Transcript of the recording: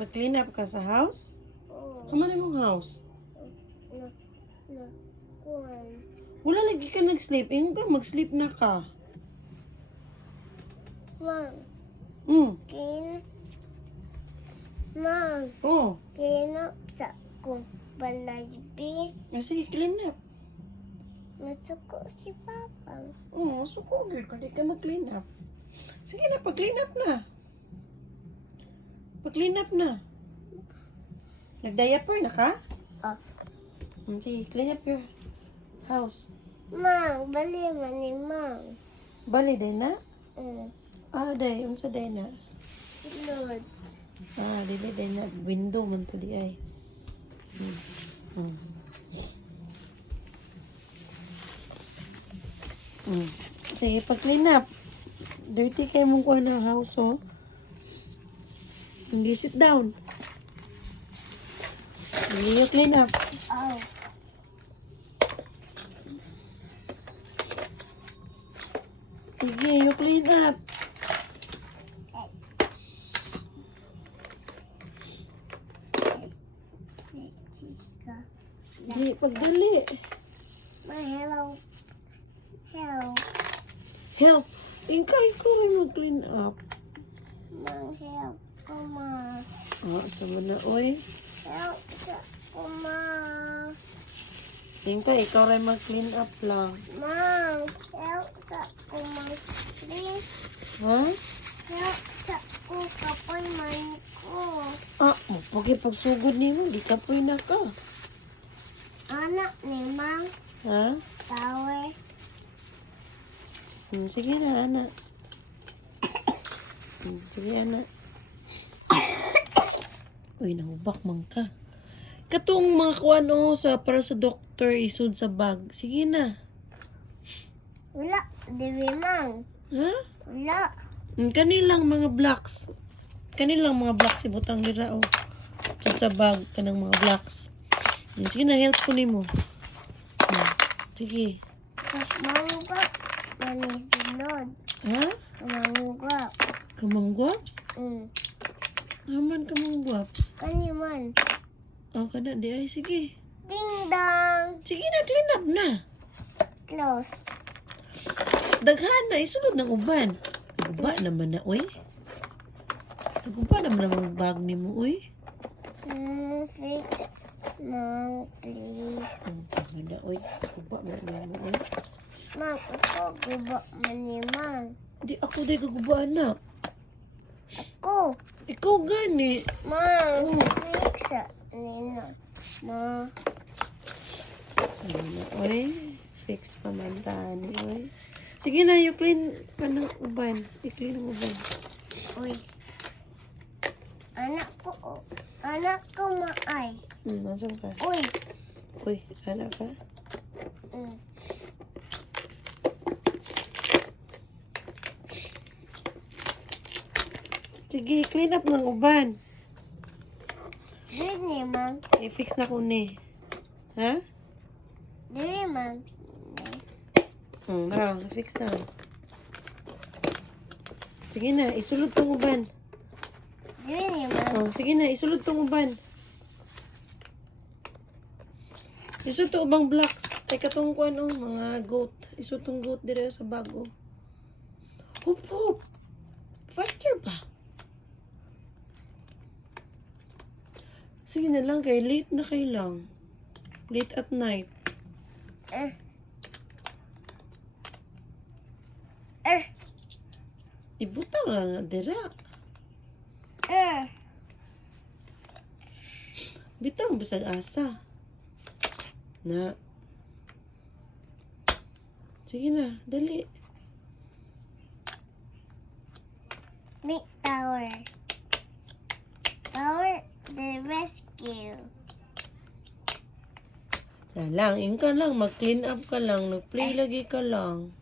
Mag-clean up ka sa house? Oo. Haman mong house? Kuwan. Wala lagi ka nag-sleep. Ingon ka, mag-sleep na ka. Mang, Hmm. Mang, Oh. kinap sa kong balaybi. Sige, clean up. Masuko si Papa. Oo, suko, girl. Kadi ka mag-clean up. Sige na, pag-clean up na. Pag-clean up na. Nag-diaper na ka? Oh. Sige, clean up your house. Mang, bali man ni Mang. Bali, day na? Day. Unsa day na? Lord. Dili day na. Window man to di ay. Sige, pag-clean up. Dirty kayo mong kuha ng house, oh. Hindi, sit down. Hindi you clean up. Oh. Sige, you clean up. Di, pagdali. My hello. Help. Help. Ikaw rin mag-clean up. Mang, help. Come on. Sama na, oy. Help sa kuma. Ikaw rin mag-clean up lang. Mang, help sa kuma. Please. Ha? Help sa ko kapoy man ko. Pagsugod ni mo, di kapoy na ka. Anak ni Mang. Ha? Tower. Sige na, anak. Sige, anak. Uy, nahubak man ka. Katong mga kuwan, sa para sa doktor, isud sa bag. Sige na. Wala. Dibi Mang. Ha? Wala. Kanilang mga blocks. Kanilang mga blocks, ibutang nila, oh. Sa bag, kanang mga blocks. Sige na, help ko ni mo. Sige. Manggap. Manisunod. Ha? Manggap. Kamangguaps? Aman kamangguaps. Kaniman. Kada di ay, sige. Ding dong. Sige na, clean up na. Close. Daghan na, isunod ng uban. Naguba naman na, uy. Naguba naman ang bag ni mo, uy. Fix. Mang, please. Sige na, uy. Naguba naman mo, uy. Mang, ako guba man ni Mang. Di ako di gagubaan na. Ako. Ikaw gani. Mang, fix sa nina. Ma. Sige na, uy. Fix pamantahan ni, uy. Sige na, you clean pa ng uban. I-clean ang uban. Uy. Anak ko, oh. Anak ko maay. Nasaan ka? Uy. Uy, anak ka? Sige, clean up ng uban. Dili ni Mang. I-fix na ko ni. Ha? Dili Mang. Tara, fix na. Sige na, isulod tong uban. Dili ni Mang. Sige na, isulod tong uban. Isulod tong ubang blocks. Ay katong kuan, mga goat. Isulod tong goat dire sa bago. Hup, hup. Faster ba? Sige na lang, kay late na kayo lang. Late at night. Ibutang lang nga dira. Bitang bisag asa. Na. Sige na, dali. Big tower. Tower the rescue. Na lang, yung ka lang, mag-clean up ka lang, nag-play lagi ka lang.